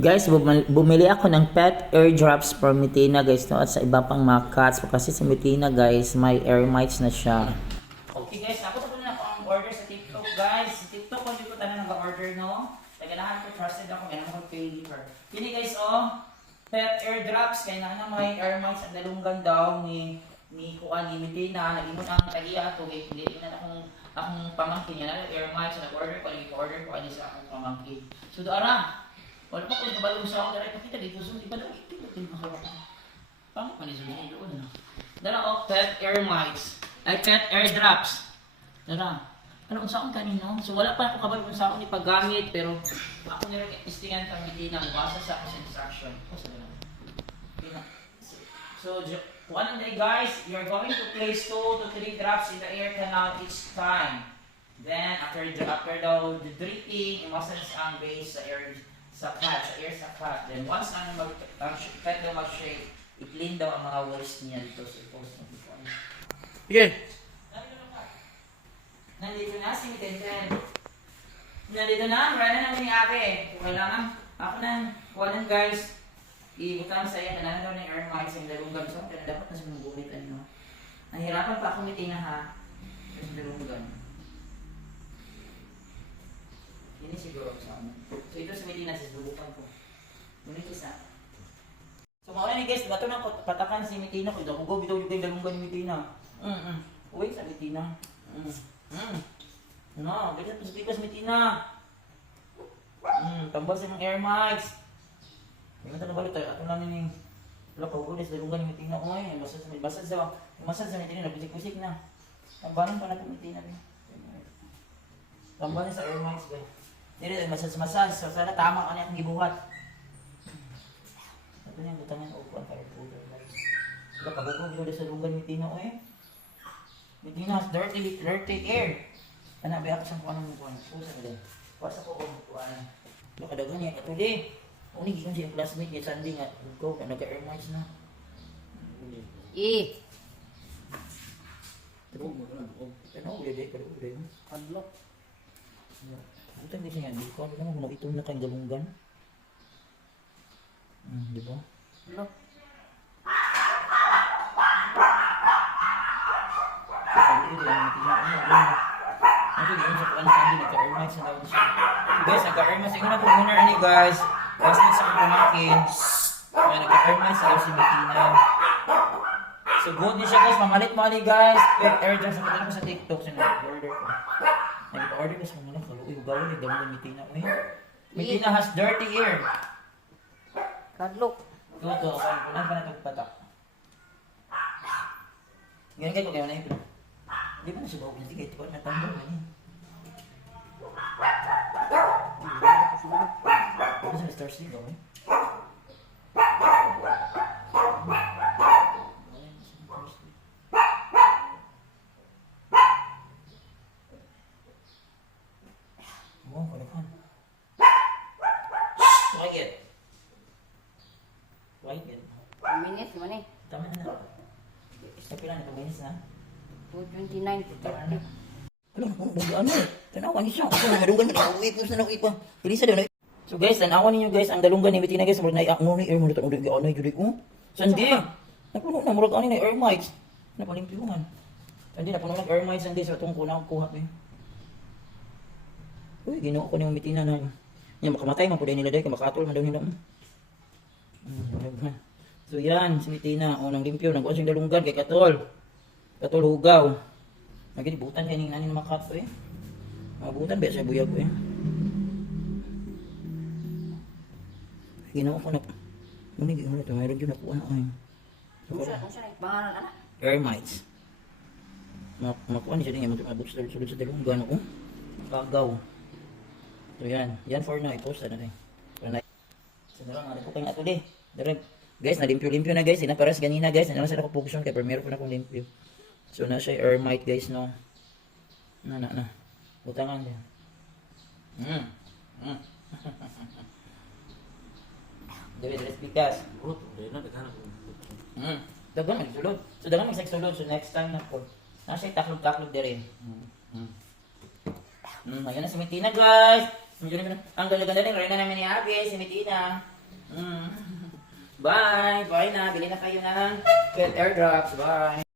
Guys, bumili ako ng pet airdrops for Mitina guys, no? At sa iba pang mga cats. Kasi si Mitina guys, may air mites na siya. Okay guys, ako tapos na po ang order sa TikTok guys. Sa TikTok, kung di ko tayo nag-order, no? Naganahan ko, trusted ako, gano'n ko pay later. Kini guys, oh, pet airdrops. Kaya na may air mites at dalunggan daw ni Kuan ni Mitina. Nag-imot ang tagiya ito. Hindi na akong pamangkin niya na air mites. Nag-order ko, nag-order ko, ano sa akong pamangkin. So, doara. Wala pa kung nabalong sa ako, dara ipakita dito. So, di ba daw ito mahawak na. Pangit pa ni Zuni doon. Dara o, pet air mites. Ay, pet airdrops. Dara. Ano kung saan kanino? So, wala pa ako kabal kung saan ni paggamit. Pero, ako nila istingan kang hindi na basa sa ako sa instruction. So, one day guys, you're going to place 2 to 3 drops in the air canal each time. Then, after the dripping, i-massage ang base sa air sa air sa cat. Then once ang pet daw mag-shake, i-clean daw ang mga waste niya dito sa post ng before. Sige. Nandito na si Tenten. Nandito na, wala na namin yung ate. Kung kailangan, ako na, kuha guys. I-butang sa iyo, kailangan daw ng air mites yung dalunggan. So, dapat na sa mga gulit. Nahirapan pa ako Mitina ha. Yung dalunggan. Ini siguro sa amin. So ito sa Medina, sinubukan ko. Ngunit isa. So mauna ni guys, bato na patakan si Mitina. Kung ako bitaw yung dalunggan ni Mitina. Uy, sa Mitina. No, ganyan po sa pikas Mitina. Tambal sa mga air mites. Hindi mo tayo tayo. Ato lang yung lakaw ulit sa dalunggan ni Mitina. Uy, masad sa Mitina, nabisik-bisik na. Tambalan pa natin Mitina. Tambalan sa air mites guys. Dili masas-masas, so sana tama ka niya gibuhat. Ito niya butangan o kuan fire powder guys. Wala kabugong dito sa lunggan Mitina oy. Mitina has dirty air. Ana ba ako sa kuan mo kuan. Usa ka din. Wasa ko kuan. Wala kadagan niya katuli. Uni gikan siya classmate niya Sandy nga go na nag-air mites na. Pero mo na. Ano ulit pero ulit. Unlock. Ito hindi siya yan. Hindi ko alam kung ito na kayong galunggan. Di ba? Ano? Guys, nagka-air mites. Ito na po muna ni guys. Classmates sa kumakin. Nagka-air mites daw si Mitina. So good din siya guys. Mamalit-mali guys. Air dyan sa pagkakas ko sa TikTok. So nag-order ko. Nag-order ko sa mga lang. Uy, gawin. Nagdamon ng Mitina. Mitina has dirty air. Kadlok. Ito. Kunan pa na ito patak. Ganyan kayo kaya na yun. Hindi ba na siya bawin? Hindi kayo ito. Natambol na yun. Ano sa Mr. Steve gawin? Minutes man eh. Tama na. Kapila na 2 minutes na. 2:29 to 30. Ano? Tanawan niyo siya. Ako na dalunggan mo na uwi na ipa. Pilisa daw na. So guys, tanawan niyo guys ang dalunggan ni Mitina guys, murag na akno ni air mo to ulit ano jud ko. Sandi. Napuno na murag ani na air mites. Napalimpyuhan. Sandi napuno na air mites sandi sa tong kuha ko. Uy, ginoo ko ni Mitina na. Nya makamatay man pud nila dai kay makatol man daw nila. So yan, si Mitina, nang limpyo, nag-on siyang dalunggan kay Katol. Katol hugaw. Naginibutan kaya ning nanin mga kato eh. Mabutan ba siya buyag eh. Ginoo ko na. Muni ginoo to, mayroon yun ako ano. Kung siya pangalan ana? Air mites. Makuha niya siya din, mabot sulod sa dalunggan ako. Kagaw. So yan, yan for now, i-post na rin. So narang, ano po kayo nga ito di. Guys, nalimpyo-limpyo na guys. Paras ganina guys. Naman sa ako function kaya primero pa na akong limpyo. So na siya air mite guys no. Na. Butangan din. David, let's because. Dagan magsulod. So dagan magsulod. So next time na po. Na siya taklog-taklog din rin. Ayun na si Mitina guys. Ang ganda-ganda ng reyna namin ni Abby, si Mitina. Bye! Bye na! Bili na kayo ng pet airdrops. Bye!